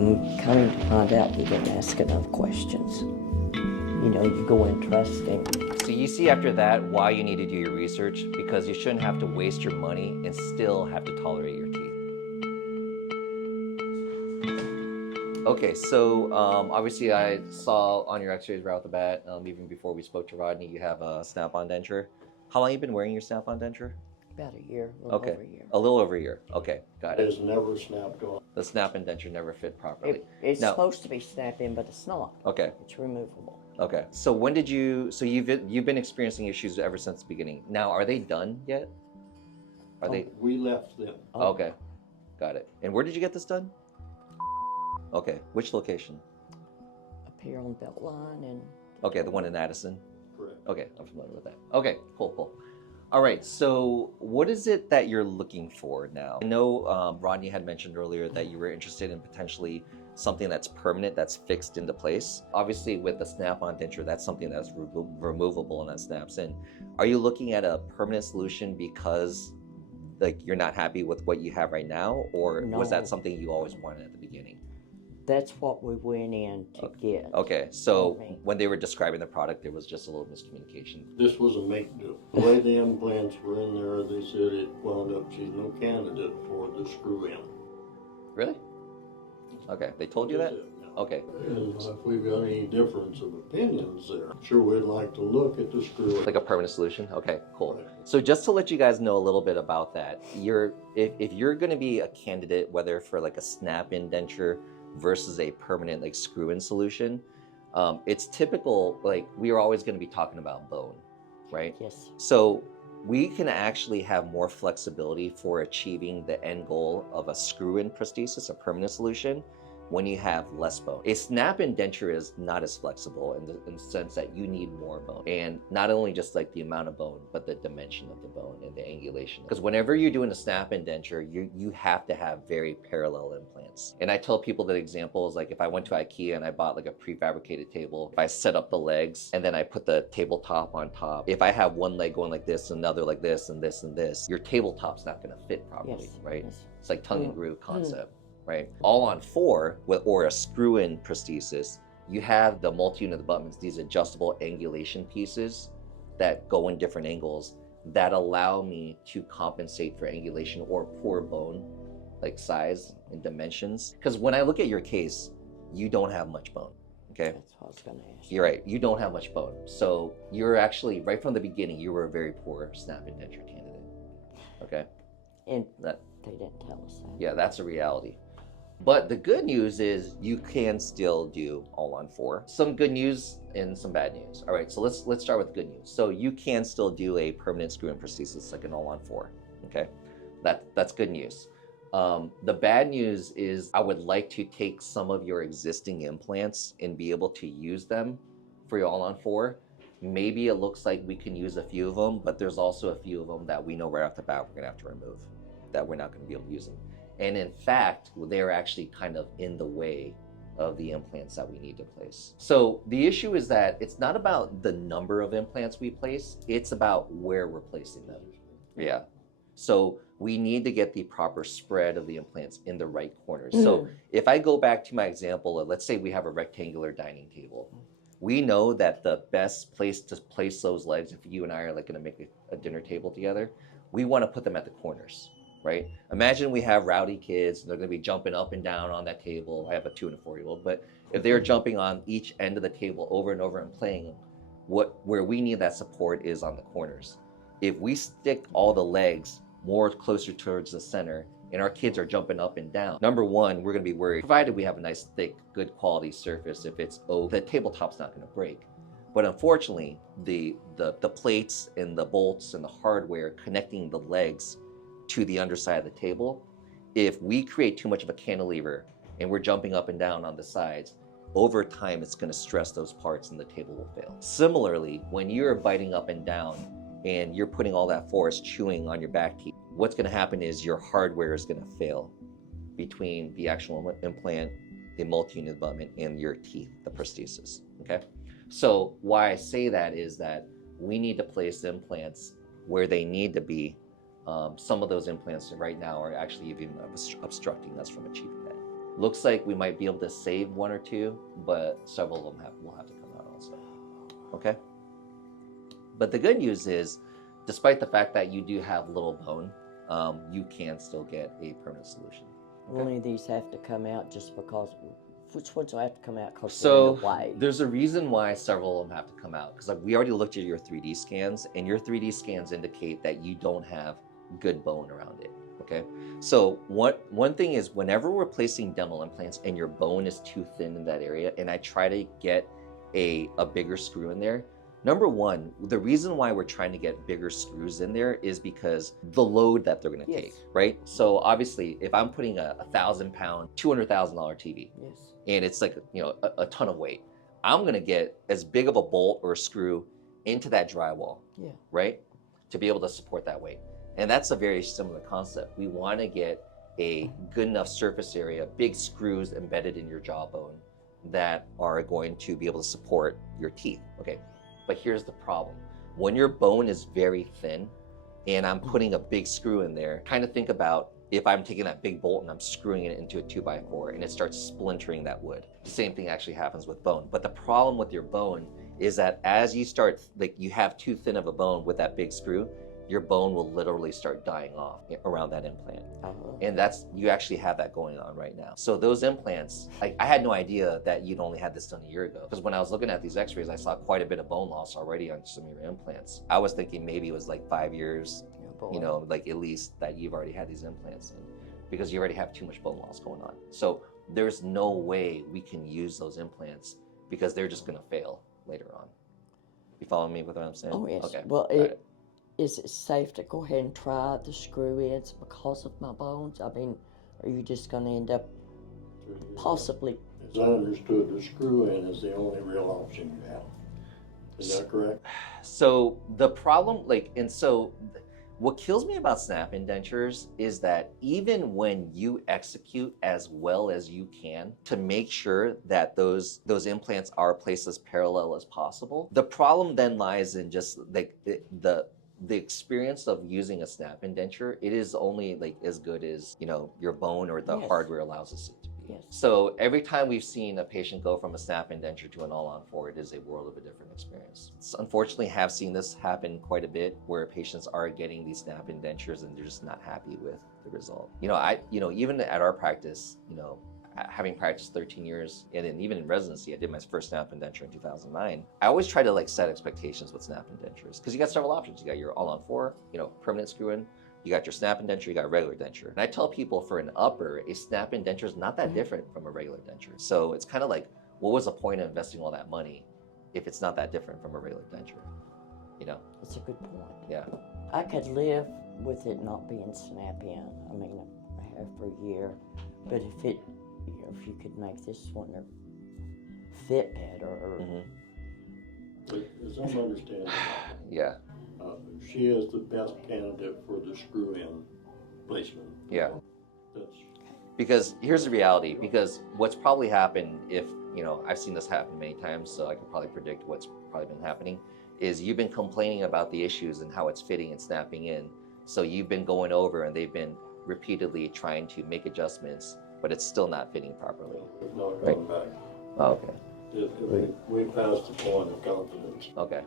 I'm coming to find out you didn't ask enough questions. You know, you go in trusting. So you see after that why you need to do your research, because you shouldn't have to waste your money and still have to tolerate your teeth. Okay, so obviously I saw on your x-rays right off the bat, even before we spoke to Rodney, you have a snap-on denture. How long have you been wearing your snap-on denture? About a year, a little over a year. A little over a year. Okay, got it. It has never snapped on. The snap-in denture never fit properly. It's supposed to be snap-in, but it's not. Okay. It's removable. Okay. So when did you? So you've been experiencing issues ever since the beginning. Now, are they done yet? Are they? We left them. Oh. Okay, got it. And where did you get this done? Okay. Which location? Up here on Beltline and. Okay, the one in Addison. Correct. Okay, I'm familiar with that. Okay, cool. All right, so what is it that you're looking for now? I know Rodney had mentioned earlier that you were interested in potentially something that's permanent, that's fixed into place. Obviously with the snap-on denture, that's something that's removable and that snaps in. Are you looking at a permanent solution because like you're not happy with what you have right now, or was that something you always wanted at the beginning? That's what we went in to get. Okay, so when they were describing the product, there was just a little miscommunication. This was a make-do. The way the implants were in there, they said it wound up, she's no candidate for the screw-in. Really? Okay, they told you that? Okay. And if we've got any difference of opinions there, sure we'd like to look at the screw-in. Like a permanent solution? Okay, cool. Right. So just to let you guys know a little bit about that, if you're gonna be a candidate, whether for like a snap-in denture versus a permanent like screw-in solution, it's typical, like we are always going to be talking about bone, right? Yes. So we can actually have more flexibility for achieving the end goal of a screw-in prosthesis, a permanent solution, when you have less bone. A snap-in denture is not as flexible in the sense that you need more bone. And not only just like the amount of bone, but the dimension of the bone and the angulation. Because whenever you're doing a snap-in denture, you have to have very parallel implants. And I tell people that example is like if I went to IKEA and I bought like a prefabricated table, if I set up the legs and then I put the tabletop on top, if I have one leg going like this, another like this, and this and this, your tabletop's not gonna fit properly, right? Yes. It's like tongue and groove concept. Right? All on four or a screw-in prosthesis, you have the multi-unit abutments, these adjustable angulation pieces that go in different angles that allow me to compensate for angulation or poor bone, like size and dimensions. Because when I look at your case, you don't have much bone, okay? That's what I was going to ask. You're right, you don't have much bone. So you're actually, right from the beginning, you were a very poor snap-in denture candidate, okay? And they didn't tell us that. Yeah, that's a reality. But the good news is you can still do all on four. Some good news and some bad news. All right, so let's start with good news. So you can still do a permanent screw-in prosthesis like an all on four, okay? That's good news. The bad news is I would like to take some of your existing implants and be able to use them for your all on four. Maybe it looks like we can use a few of them, but there's also a few of them that we know right off the bat we're gonna have to remove, that we're not gonna be able to use them. And in fact, they're actually kind of in the way of the implants that we need to place. So the issue is that it's not about the number of implants we place, it's about where we're placing them. Yeah. So we need to get the proper spread of the implants in the right corners. So if I go back to my example of, let's say we have a rectangular dining table. We know that the best place to place those legs, if you and I are like gonna make a dinner table together, we wanna put them at the corners. Right? Imagine we have rowdy kids and they're gonna be jumping up and down on that table. I have a 2- and 4-year-old, but if they're jumping on each end of the table over and over and playing, where we need that support is on the corners. If we stick all the legs more closer towards the center and our kids are jumping up and down, number one, we're gonna be worried, provided we have a nice, thick, good quality surface, if it's oak, the tabletop's not gonna break. But unfortunately, the plates and the bolts and the hardware connecting the legs to the underside of the table, if we create too much of a cantilever and we're jumping up and down on the sides, over time it's going to stress those parts and the table will fail. Similarly, when you're biting up and down and you're putting all that force chewing on your back teeth, what's going to happen is your hardware is going to fail between the actual implant, the multi-unit abutment, and your teeth, the prosthesis, okay? So why I say that is that we need to place implants where they need to be. Some of those implants right now are actually even obstructing us from achieving that. Looks like we might be able to save 1 or 2, but several of them will have to come out also. Okay? But the good news is, despite the fact that you do have little bone, you can still get a permanent solution. Okay? Only these have to come out just because. Which ones will have to come out because So they're in the way? there's a reason why several of them have to come out, because like we already looked at your 3D scans, and your 3D scans indicate that you don't have good bone around it. Okay, so one thing is, whenever we're placing dental implants and your bone is too thin in that area, and I try to get a bigger screw in there, number one, the reason why we're trying to get bigger screws in there is because the load that they're going to take, right? So obviously, if I'm putting a 1,000-pound, $200,000 TV, Yes. and it's like, you know, a ton of weight, I'm going to get as big of a bolt or a screw into that drywall, right, to be able to support that weight. And that's a very similar concept. We want to get a good enough surface area, big screws embedded in your jawbone that are going to be able to support your teeth. Okay, but here's the problem. When your bone is very thin and I'm putting a big screw in there, kind of think about if I'm taking that big bolt and I'm screwing it into a 2x4 and it starts splintering that wood. The same thing actually happens with bone. But the problem with your bone is that as you start, like you have too thin of a bone with that big screw, your bone will literally start dying off around that implant. And you actually have that going on right now. So those implants, I had no idea that you'd only had this done a year ago. Because when I was looking at these x-rays, I saw quite a bit of bone loss already on some of your implants. I was thinking maybe it was like 5 years, you know, like at least that you've already had these implants in, because you already have too much bone loss going on. So there's no way we can use those implants because they're just gonna fail later on. You following me with what I'm saying? Oh, yes. Okay. Well, is it safe to go ahead and try the screw-ins because of my bones? I mean, are you just going to end up possibly... As I understood, the screw-in is the only real option you have. Is that correct? So the problem, what kills me about snap-in dentures is that even when you execute as well as you can to make sure that those implants are placed as parallel as possible, the problem then lies in just like the experience of using a snap-in denture. It is only like as good as, you know, your bone or the hardware allows us it to be. Yes. So every time we've seen a patient go from a snap-in denture to an all-on-4, it is a world of a different experience. Unfortunately, have seen this happen quite a bit where patients are getting these snap-in dentures and they're just not happy with the result. You know, even at our practice, you know, having practiced 13 years and then even in residency, I did my first snap-in denture in 2009. I always try to like set expectations with snap-in dentures because you got several options. You got your all-on-4, you know, permanent screw-in. You got your snap-in denture, you got a regular denture. And I tell people for an upper, a snap-in denture is not that different from a regular denture. So it's kind of like, what was the point of investing all that money if it's not that different from a regular denture? You know? It's a good point. Yeah. I could live with it not being snap-in. I mean, I have for a year. But if it, you know, if you could make this one fit better or... As I'm understanding, Yeah. she is the best candidate for the screw-in placement. Yeah. That's... Because here's the reality, because what's probably happened, if, you know, I've seen this happen many times, so I can probably predict what's probably been happening, is you've been complaining about the issues and how it's fitting and snapping in. So you've been going over and they've been repeatedly trying to make adjustments, but it's still not fitting properly. We've not gone back. Oh, okay. We passed the point of confidence. Okay.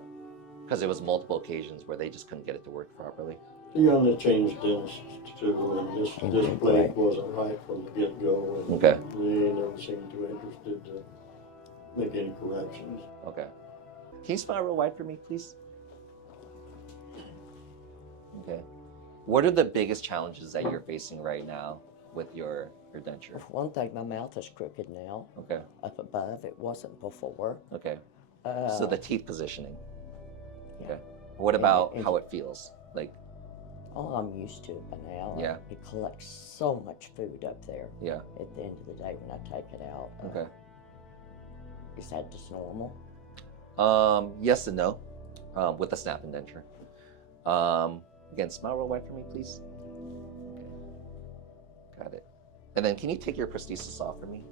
Because it was multiple occasions where they just couldn't get it to work properly. The only changed dentists too, and this plate wasn't right from the get-go, and Okay. they never seemed too interested to make any corrections. Okay. Can you smile real wide for me, please? Okay. What are the biggest challenges that you're facing right now with your denture? For one thing, my mouth is crooked now. Okay. Up above, it wasn't before. Okay. So the teeth positioning. Yeah. Okay. What about and- how it feels? Like, Oh, I'm used to it by now. Yeah. It collects so much food up there. yeah. At the end of the day, when I take it out. Okay. Is that just normal? Yes and no, with the snap-in denture. Again, smile real wide for me, please. Okay. Got it. And then can you take your prosthesis off for me?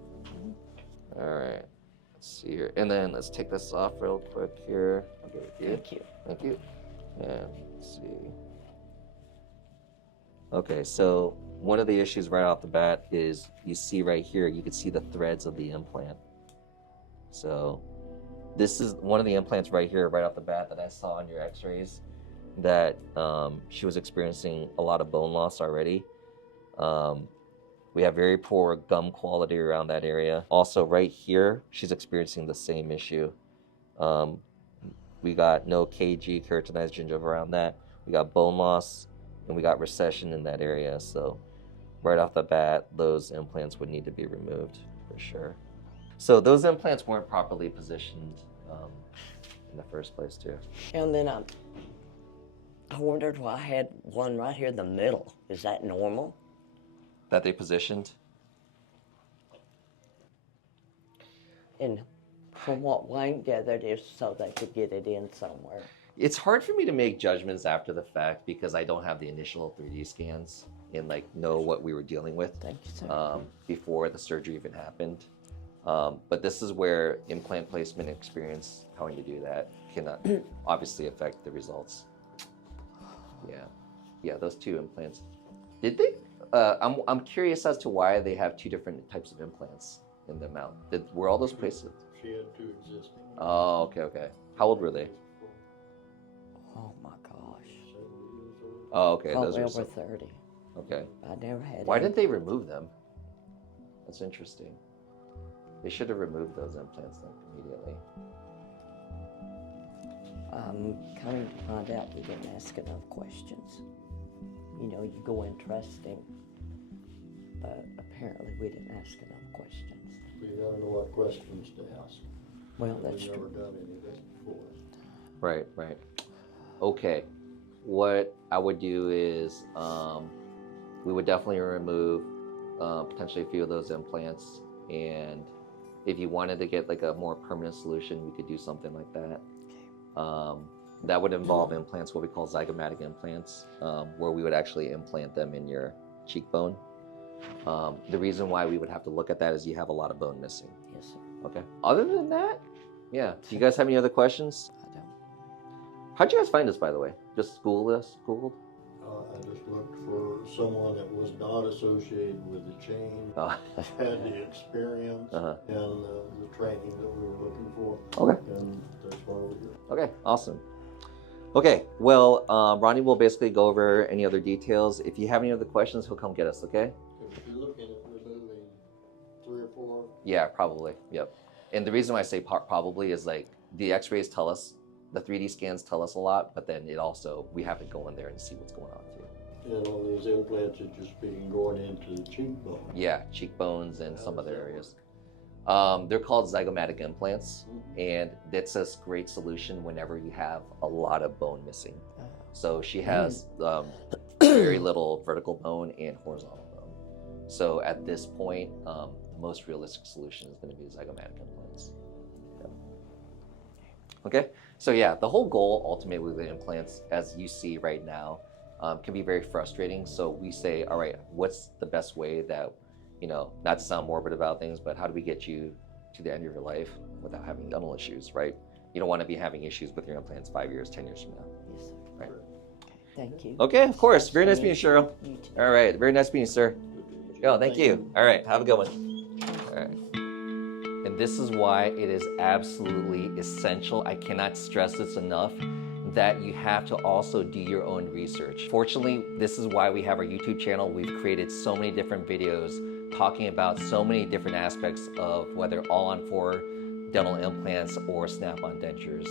All right. Let's see here. And then let's take this off real quick here. I'll give it to you. Thank you. Thank you. And let's see. Okay, so one of the issues right off the bat is you see right here, you can see the threads of the implant. So this is one of the implants right here, right off the bat that I saw on your x-rays, that she was experiencing a lot of bone loss already. We have very poor gum quality around that area. Also right here, she's experiencing the same issue. We got no KG, keratinized gingiva around that. We got bone loss, and we got recession in that area. So right off the bat, those implants would need to be removed for sure. So those implants weren't properly positioned in the first place too. And then I wondered why I had one right here in the middle. Is that normal? That they positioned? And from what Wayne gathered is so they could get it in somewhere. It's hard for me to make judgments after the fact because I don't have the initial 3D scans and like know what we were dealing with. Thank you, sir. Before the surgery even happened. But this is where implant placement experience, having to do that, can obviously affect the results. Yeah, those two implants. Did they? I'm curious as to why they have two different types of implants in the mouth. Were all those places? She had two existing. Oh, okay. How old were they? Oh my gosh. 7 years old. Oh, okay. Probably Those are over 30. okay. I never had Why any. didn't they remove them? That's interesting. They should have removed those implants like immediately. Coming to find out, we didn't ask enough questions. You know, you go in trusting, but apparently we didn't ask enough questions. We gotta know what questions to ask. Well, that's We never true. done any of that before. Right. Okay. What I would do is we would definitely remove potentially a few of those implants, and if you wanted to get like a more permanent solution, we could do something like that. That would involve implants, what we call zygomatic implants, where we would actually implant them in your cheekbone. The reason why we would have to look at that is you have a lot of bone missing. Yes, sir. Okay. Other than that, yeah. Do you guys have any other questions? I don't. How'd you guys find us, by the way? Just Googled? I just looked for someone that was not associated with the chain, Oh. had the experience Uh-huh. and the training that we were looking for. Okay. And that's why we're here. Okay, awesome. Okay, well, Ronnie will basically go over any other details. If you have any other questions, he'll come get us, okay? If you're looking at removing 3 or 4, Yeah, probably, yep. And the reason why I say probably is like the x-rays tell us, the 3D scans tell us a lot, but then it also, we have to go in there and see what's going on too. and on these implants, it's just being going into the cheekbone. Yeah, cheekbones and some other areas. They're called zygomatic implants, and that's a great solution whenever you have a lot of bone missing. So she has very little vertical bone and horizontal bone. So at this point, the most realistic solution is going to be zygomatic implants. Yep. Okay, so yeah, the whole goal ultimately with the implants, as you see right now, can be very frustrating. So we say, all right, what's the best way that, you know, not to sound morbid about things, but how do we get you to the end of your life without having dental issues, right? You don't want to be having issues with your implants 5 years, 10 years from now. Yes, sir. Right. Okay, thank you. Okay, of course. Very nice meeting you, Cheryl. You too. All right, very nice meeting you, sir. Oh, thank you. All right, have a good one. All right. And this is why it is absolutely essential, I cannot stress this enough, that you have to also do your own research. Fortunately, this is why we have our YouTube channel. We've created so many different videos talking about so many different aspects of whether all-on-4 dental implants or snap-on dentures.